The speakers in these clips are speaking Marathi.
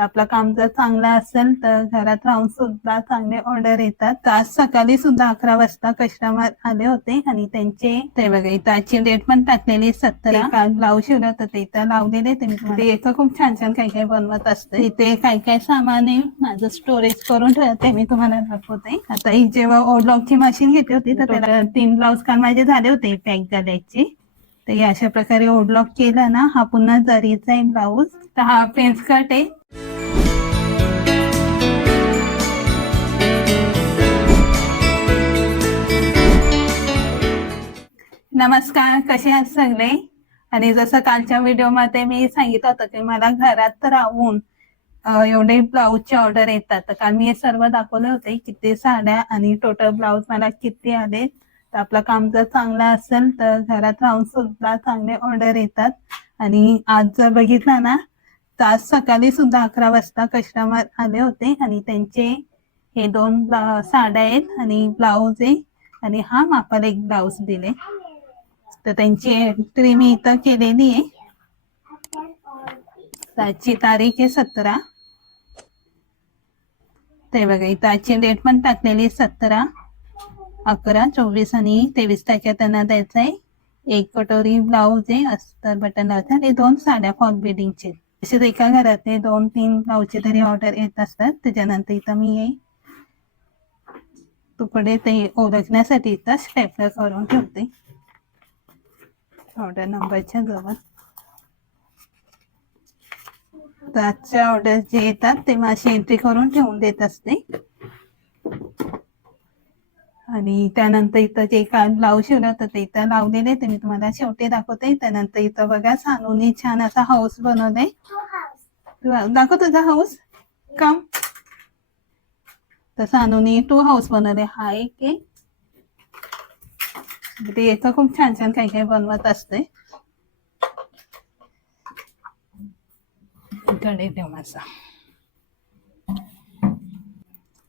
तर आपलं काम जर चांगलं असेल तर घरात राहून सुद्धा चांगले ऑर्डर येतात. तर आज सकाळी सुद्धा अकरा वाजता कस्टमर आले होते आणि त्यांचे ते बघा इथं आजची डेट पण टाकलेली सत्तर काल ब्लाऊज शिवलं होतं ते इथं लावलेले ते इथं खूप छान छान काही काही बनवत असते. इथे काय काय सामान आहे माझं स्टोरेज करून ठेवते मी तुम्हाला दाखवते. आता ही जेव्हा ओडलॉकची मशीन घेतली होती तर त्याला तीन ब्लाऊज काल माझे झाले होते पॅक झाल्याचे तर हे अशा प्रकारे ओडलॉक केलं ना हा पुन्हा जरीचा आहे ब्लाऊज तर हा पेन्स कट आहे. नमस्कार कसे आहात सगळे? आणि जसं कालच्या व्हिडिओमध्ये मी सांगितलं होतं की मला घरात राहून एवढे ब्लाऊजचे ऑर्डर येतात. तर काल मी हे सर्व दाखवले होते किती साड्या आणि टोटल ब्लाऊज मला किती आले. तर आपलं काम जर चांगलं असेल तर घरात राहून सुद्धा चांगले ऑर्डर येतात. आणि आज जर बघितलं ना तर आज सकाळी सुद्धा अकरा वाजता कस्टमर आले होते आणि त्यांचे हे दोन साड्या आहेत आणि ब्लाऊज आहे. आणि हा मापाला एक ब्लाऊज दिले. तर त्यांची एंट्री मी इथं केलेली आहे. त्याची तारीख आहे सतरा. ते बघा इथं आजची डेट पण टाकलेली आहे सतरा अकरा चोवीस आणि तेवीस तारखेला त्यांना द्यायचं आहे. एक कटोरी ब्लाऊज आहे अस्तर बटन लावतात आणि दोन साड्या फॉल बिल्डिंगचे तसेच एका घरात दोन तीन ब्लाऊजचे तरी ऑर्डर येत असतात. त्याच्यानंतर इथं मी हे तुकडे ते ओळखण्यासाठी इथं स्टेपलर करून ठेवते. ऑर्डर नंबरच्या जवळ तर आजच्या ऑर्डर जे येतात ते माझी एंट्री करून ठेवून देत असते. आणि त्यानंतर इथं जे काल ब्लाऊज शिवलं होतं ते इथं लावलेले ते मी तुम्हाला शेवटी दाखवते. त्यानंतर इथं बघा सानूने छान असा हाऊस बनवलाय. दाखव तुझा हाऊस काम तर सानूने टू हाऊस बनवले हा एक आहे. ते इथं खूप छान छान काही काही बनवत असते. गडे ठेव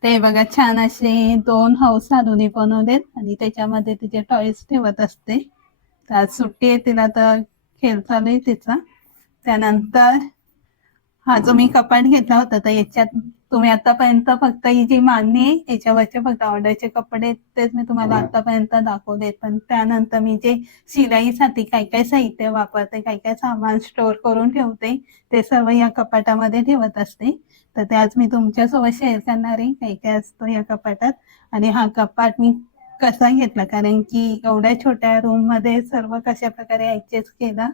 ते बघा छान असे दोन हाऊस साधून बनवलेत आणि त्याच्यामध्ये तिचे टॉयज ठेवत असते. तर आज सुट्टी आहे तिला तर खेळ चालू आहे तिचा. त्यानंतर हा जो मी कपाट घेतला होता तर याच्यात तुम्ही आतापर्यंत फक्त ही जी मागणी आहे याच्यावरचे फक्त ऑर्डरचे कपडे तेच मी तुम्हाला आतापर्यंत दाखवलेत पण त्यानंतर मी जे शिलाईसाठी काय काय साहित्य वापरते काय काय सामान स्टोअर करून ठेवते ते सर्व या कपाटामध्ये ठेवत असते. तर ते आज मी तुमच्यासोबत शेअर करणार आहे काय काय असतं या कपाटात. आणि हा कपाट मी कसा घेतला? कारण की एवढ्या छोट्या रूममध्ये सर्व कशा प्रकारे ऍडजस्ट केला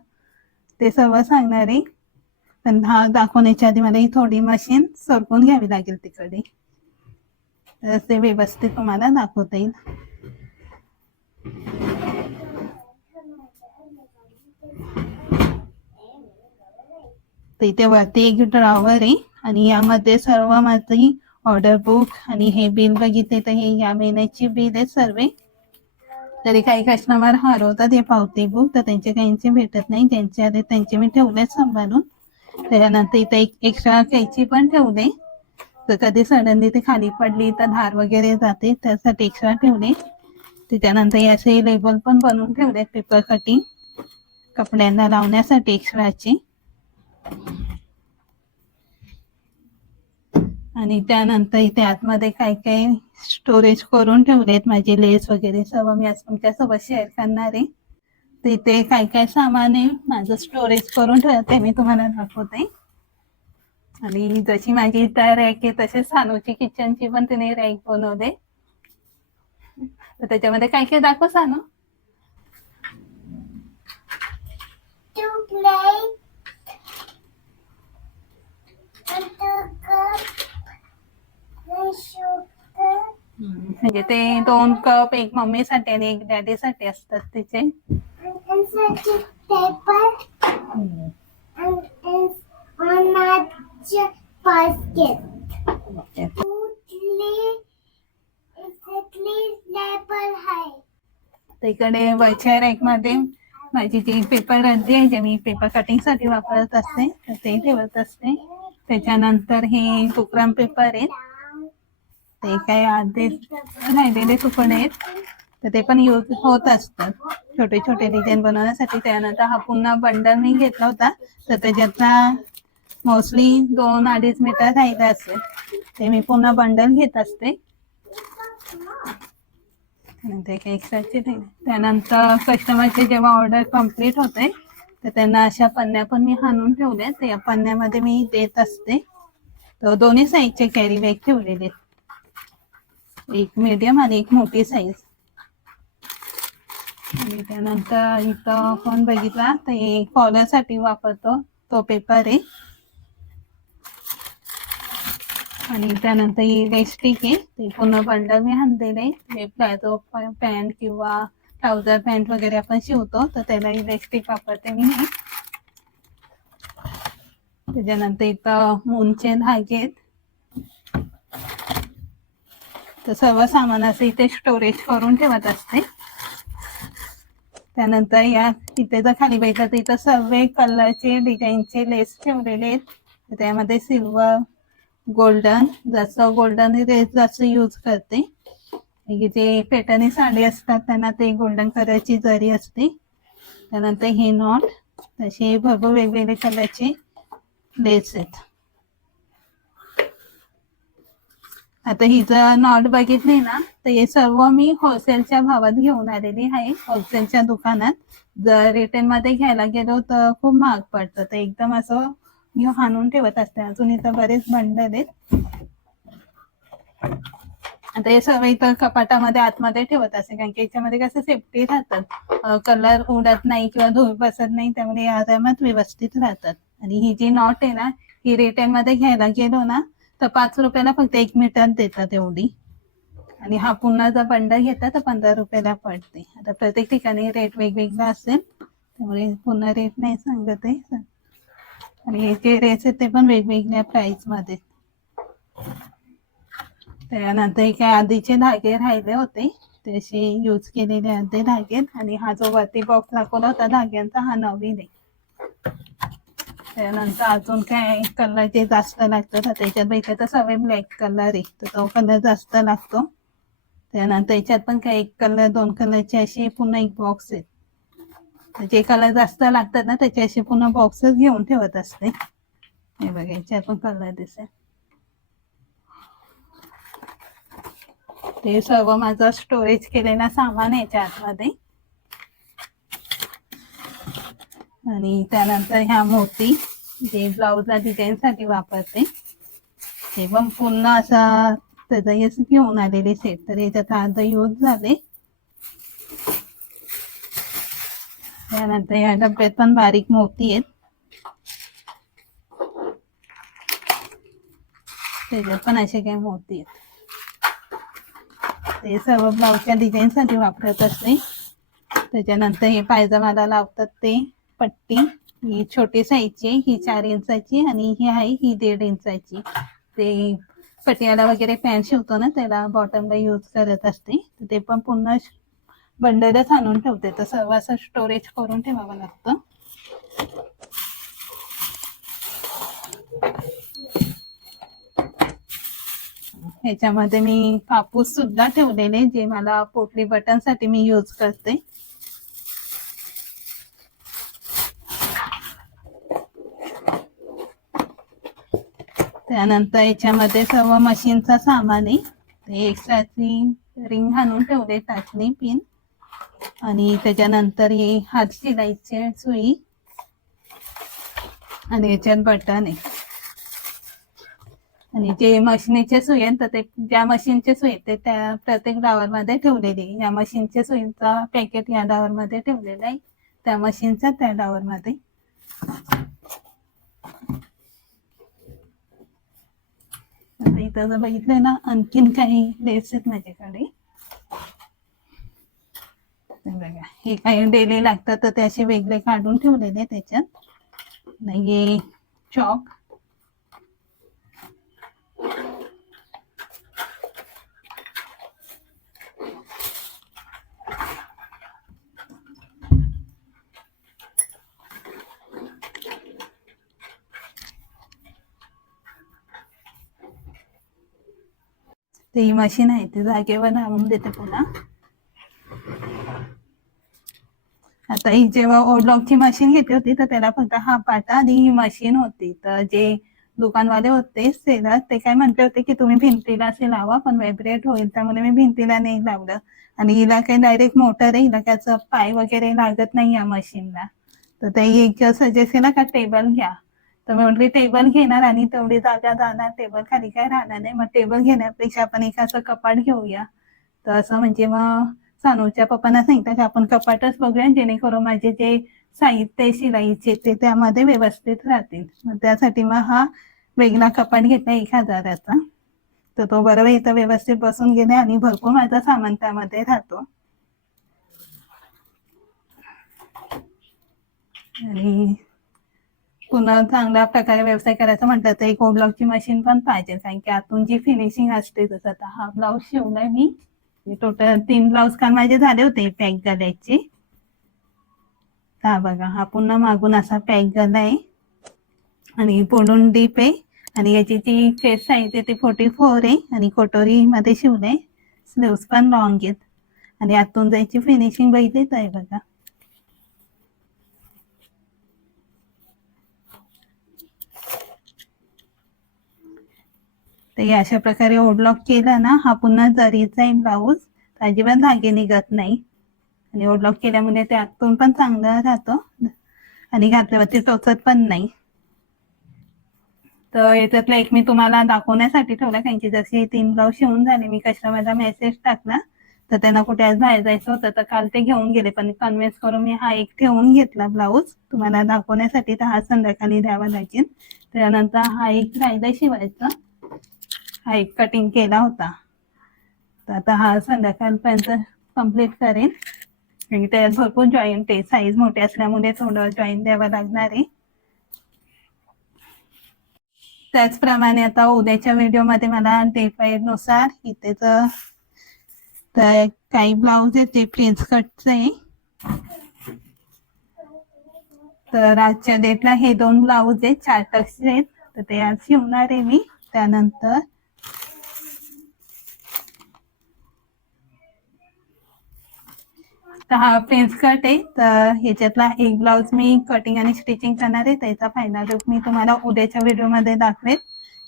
ते सर्व सांगणार आहे. पण हा दाखवण्याच्या आधी मला ही थोडी मशीन सरकून घ्यावी लागेल तिकडे. तर ते व्यवस्थित तुम्हाला दाखवता येईल. इथे वरती एक ड्रॉवर आहे आणि यामध्ये सर्व माझी ऑर्डर बुक आणि हे बिल बघितले तर हे या महिन्याची बिल आहे सर्व. तरी काही कस्टमर हरवतात हे पावते बुक तर त्यांचे काहींचे भेटत नाही. त्यांचे आले त्यांचे मी ठेवले सांभाळून. त्याच्यानंतर इथे एक एक्स्ट्रा कैची पण ठेवले तर कधी सडनली ते खाली पडली तर धार वगैरे जाते त्यासाठी एक्स्ट्रा ठेवले त्याच्यानंतर याचे असे लेबल पण बनवून ठेवले पेपर कटिंग कपड्यांना लावण्यासाठी एक्स्ट्राचे आणि त्यानंतर इथे आतमध्ये काय काय स्टोरेज करून ठेवलेत माझे लेस वगैरे सर्व मी आज तुमच्यासोबत शेअर करणार आहे. तिथे काय काय सामान आहे माझं स्टोरेज करून ठेवते मी तुम्हाला दाखवते. आणि जशी माझी इतर रॅक आहे तसेच सानूची किचनची पण तिने रॅक बनवते. तर त्याच्यामध्ये काय काय दाखव सानू. म्हणजे ते दोन कप एक मम्मीसाठी आणि एक डॅडीसाठी असतात तिचे. And such a and, and on my basket. Totally, high. तिकडे वरच्या रॅकमध्ये माझी जी पेपर रद्दी आहे जे मी पेपर कटिंगसाठी वापरत असते तर ते ठेवत असते त्याच्यानंतर हे तुकराम पेपर आहेत ते काय आधे राहिलेले तुकडे आहेत तर ते पण यूज होत असतात. छोटे छोटे डिझाईन बनवण्यासाठी त्यानंतर हा पुन्हा बंडल मी घेतला होता. तर त्याच्यातला मोस्टली दोन अडीच मीटर राहिला असेल. ते मी पुन्हा बंडल घेत असते. त्यानंतर एक कस्टमरचे जेव्हा ऑर्डर कंप्लीट होते तर त्यांना अशा पन्न्या पण मी हाणून ठेवल्या. तर या पन्न्यामध्ये मी देत असते. तर दोन्ही साईजचे कॅरी बॅग ठेवलेले. एक मीडियम आणि एक मोठी साईज आणि त्यानंतर इथं आपण बघितला तर हे कॉलरसाठी वापरतो तो पेपर आहे. आणि त्यानंतर ही रेस्टिक आहे ते पूर्ण बंडल मी आणलेले आहे. प्लाझो पॅन्ट किंवा ट्राउझर पॅन्ट वगैरे आपण शिवतो तर त्याला ही रेस्टिक वापरते मी. त्याच्यानंतर इथं मूनचे धागे आहेत तर सर्व सामान असं इथे स्टोरेज करून ठेवत असते. त्यानंतर या इथे जर खाली बघितलं तर इथं सर्व कलरचे डिझाईनचे लेस ठेवलेले आहेत. त्यामध्ये सिल्वर गोल्डन जसं गोल्डन रेस जास्त यूज करते. जे पेटर्नी साडी असतात त्यांना ते गोल्डन कलरची जरी असते. त्यानंतर हे नॉट तसे भरपूर वेगवेगळे कलरचे लेस आहेत. आता ही जर नॉट बघितली ना तर हे सर्व मी होलसेलच्या भावात घेऊन आलेली आहे होलसेलच्या दुकानात. जर रिटेल मध्ये घ्यायला गेलो तर खूप महाग पडतं. तर एकदम असं घेऊन हाणून ठेवत असते. अजून इथं बरेच बंडल आहेत. आता हे सर्व इथं कपाटामध्ये आतमध्ये ठेवत असते. कारण की याच्यामध्ये कसं सेफ्टी राहतात कलर उडत नाही किंवा धूळ बसत नाही त्यामुळे आरामात व्यवस्थित राहतात. आणि ही जी नॉट आहे ना ही रिटेल मध्ये घ्यायला गेलो ना तर पाच रुपयाला फक्त एक मीटर देतात एवढी. आणि हा पुन्हा जर बंडल घेतात तर पंधरा रुपयाला पडते. आता प्रत्येक ठिकाणी रेट वेगवेगळा असेल त्यामुळे पुन्हा रेट नाही सांगत आहे. आणि हे जे रेस आहेत ते पण वेगवेगळ्या प्राइसमध्ये. त्यानंतर एक काय आधीचे धागे राहिले होते. ते असे यूज केलेले अर्धे धागे. आणि हा जो वरती बॉक्स दाखवला होता धाग्यांचा हा नवीन आहे. त्यानंतर अजून काय कलर जे जास्त लागतो तर त्याच्यात बघितलं तर सगळे ब्लॅक कलर आहे. तर तो कलर जास्त लागतो त्यानंतर याच्यात पण काही एक कलर दोन कलरचे असे पुन्हा एक बॉक्स आहेत. जे कलर जास्त लागतात ना त्याचे असे पुन्हा बॉक्सच घेऊन ठेवत असते. हे बघा याच्यात पण कलर दिसेल. ते सर्व माझं स्टोरेज केलेला सामान आहे याच्या आतमध्ये आणि त्यानंतर ह्या मोती जे ब्लाऊजला डिझाईन साठी वापरते ते पण पूर्ण असा त्याचा हेच घेऊन आलेले सेट तर याच्यात अर्ध यूज झाले. त्यानंतर या डब्यात पण बारीक मोती आहेत. त्याच्यात पण असे काही मोती आहेत. ते सर्व ब्लाऊजच्या डिझाईन साठी वापरत असते. त्याच्यानंतर हे पायजमाला लावतात ते. पट्टी ही छोटी साईजची आहे, ही चार इंचाची आणि ही आहे ही दीड इंचाची. ते पटियाला वगैरे पॅन्ट शिवतो ना त्याला बॉटमला यूज करत असते. तर ते पण पुन्हा बंडलच आणून ठेवते. तर सर्व असं स्टोरेज करून ठेवावं लागतं. ह्याच्यामध्ये मी कापूस सुद्धा ठेवलेले जे मला पोटली बटनसाठी मी यूज करते. त्यानंतर याच्यामध्ये सर्व मशीनचा सामान आहे. ते एक्स्ट्राची रिंग घालून ठेवले टाचणी पिन आणि त्याच्यानंतर हे हात शिलाईचे सुई. आणि याच्यात बटन आहे. आणि जे मशीनीचे सुई आहेत तर ते ज्या मशीनचे सुई आहेत ते त्या प्रत्येक डावरमध्ये ठेवलेली आहे. या मशीनच्या सुईंचा पॅकेट या डावरमध्ये ठेवलेला आहे. त्या मशीनचा त्या डावरमध्ये आता इथं जर बघितलंय ना आणखीन काही लेस आहेत माझ्याकडे. बघा हे काही डेली लागतात तर त्याचे असे वेगळे काढून ठेवलेले त्याच्यात. नाही चॉक ते ही मशीन आहे ती जागेवर लावून देते पुन्हा. आता ही जेव्हा ओडलॉकची मशीन घेतली होती तर त्याला फक्त हा पाटा आणि ही मशीन होती. तर जे दुकानवाले होते सेलर ते काय म्हणते होते की तुम्ही भिंतीला असे लावा पण व्हायब्रेट होईल. त्यामुळे मी भिंतीला नाही लावलं. आणि हिला काही डायरेक्ट मोटर आहे हिला त्याचं पाय वगैरे लागत नाही या मशीनला तर ते एक सजेस्ट केला का टेबल घ्या. तर मी म्हटली टेबल घेणार आणि तेवढी जागा जाणार. टेबल खाली काय राहणार नाही. मग टेबल घेण्यापेक्षा आपण एक असं कपाट घेऊया. तर असं म्हणजे मग सानूच्या पप्पांना सांगितलं की आपण कपाटच बघूया जेणेकरून माझे जे साहित्य शिलाईचे ते त्यामध्ये व्यवस्थित राहतील. मग त्यासाठी मग हा वेगळा कपाट घेतला एक हजाराचा. तर तो बरोबर इथं व्यवस्थित बसून गेले आणि भरपूर माझा सामान त्यामध्ये राहतो. आणि पुन्हा चांगल्या प्रकारे व्यवसाय करायचा म्हटलं तर एक ब्लाऊजची मशीन पण पाहिजे. कारण की आतून जी फिनिशिंग असते जसं आता हा ब्लाऊज शिवलाय मी. टोटल तीन ब्लाऊज काल माझे झाले होते पॅक करायचे. हा बघा हा पुन्हा मागून असा पॅक झालाय. आणि पुढून डीप आहे. आणि याची जी चेस्ट साईज आहे ती फोर्टी फोर आहे. आणि कोटोरी मध्ये शिवले स्लीव्स पण लॉंग आहेत. आणि आतून जायची फिनिशिंग बघितली आहे बघा. तर अशा प्रकारे ओडलॉक केला ना हा पुन्हा जरीचा आहे ब्लाऊज अजिबात धागे निघत नाही. आणि ओडलॉक केल्यामुळे ते आतून पण चांगला राहतो. आणि घातल्यावरती टोचत पण नाही. तर याच्यातला एक मी तुम्हाला दाखवण्यासाठी ठेवला कारण की जसे तीन ब्लाऊज शिवून झाले मी कस्टमरला मेसेज टाकला तर त्यांना कुठे आज बाहेर जायचं होतं तर काल ते घेऊन गेले. पण कन्व्हिन्स करून मी हा एक ठेवून घेतला ब्लाऊज तुम्हाला दाखवण्यासाठी तर हा संध्याकाळी द्यावा लागेल. त्यानंतर हा एक राहिला शिवायचा. हा एक कटिंग केला होता. तर आता हा संध्याकाळपर्यंत कंप्लीट करेन. आणि त्यात भरपूर जॉईंट आहे. साईज मोठे असल्यामुळे थोडं जॉईंट द्यावं लागणार आहे. त्याचप्रमाणे आता उद्याच्या व्हिडिओमध्ये मला डे फाईव्हनुसार इथेच तर काही ब्लाऊज आहेत ते प्रिन्स कटचे आहे. तर आजच्या डेटला हे दोन ब्लाऊज आहेत चार टक्स आहेत. तर ते आज शिवणार आहे मी. त्यानंतर हा प्रिन्स कट आहे. तर ह्याच्यातला एक ब्लाऊज मी कटिंग आणि स्टिचिंग करणार आहे. त्याचा फायनल लुक मी तुम्हाला उद्याच्या व्हिडिओमध्ये दाखवेल.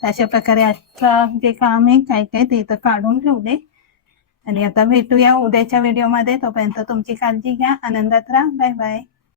अशा प्रकारे आजचं जे काम आहे काय काय ते तर काढून ठेवले. आणि आता भेटूया उद्याच्या व्हिडिओमध्ये तोपर्यंत तुमची काळजी घ्या. आनंदात राहा. Bye bye